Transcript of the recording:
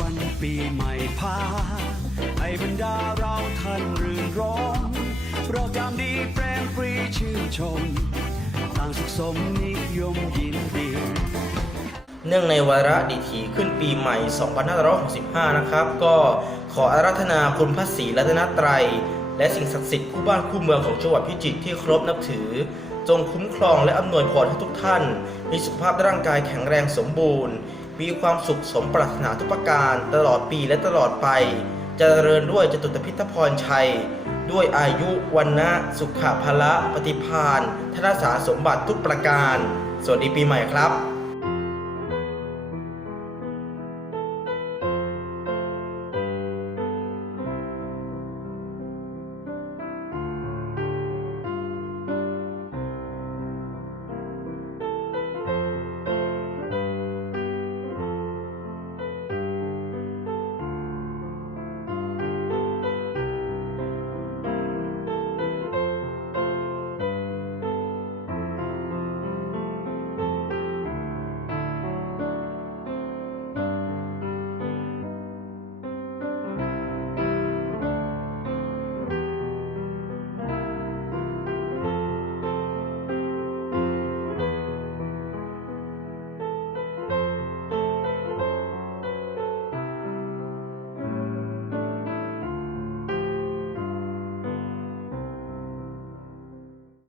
วันปีใหม่พาให้บรรดาเราท่านรื่นรมเรายามดีแปรมปรีชื่นชม ต่างสุขสมนิยมยินดี เนื่องในวาระดิถีขึ้นปีใหม่ 2565 นะครับ ก็ขออาราธนาคุณพระศรีรัตนตรัย และสิ่งศักดิ์สิทธิ์คู่บ้านคู่เมืองของจังหวัดพิจิตรที่เคารพนับถือ จงคุ้มครองและอำนวยพรให้ทุกท่าน มีสุขภาพร่างกายแข็งแรงสมบูรณ์ มีความสุขสมปรารถนาทุกประการตลอดปีและตลอดไปจเจริญด้วยจตุตพิทพรชัย ด้วยอายุวันนะสุขภาละปฏิพานธนสารสมบัติทุกประการ สวัสดีปีใหม่ครับ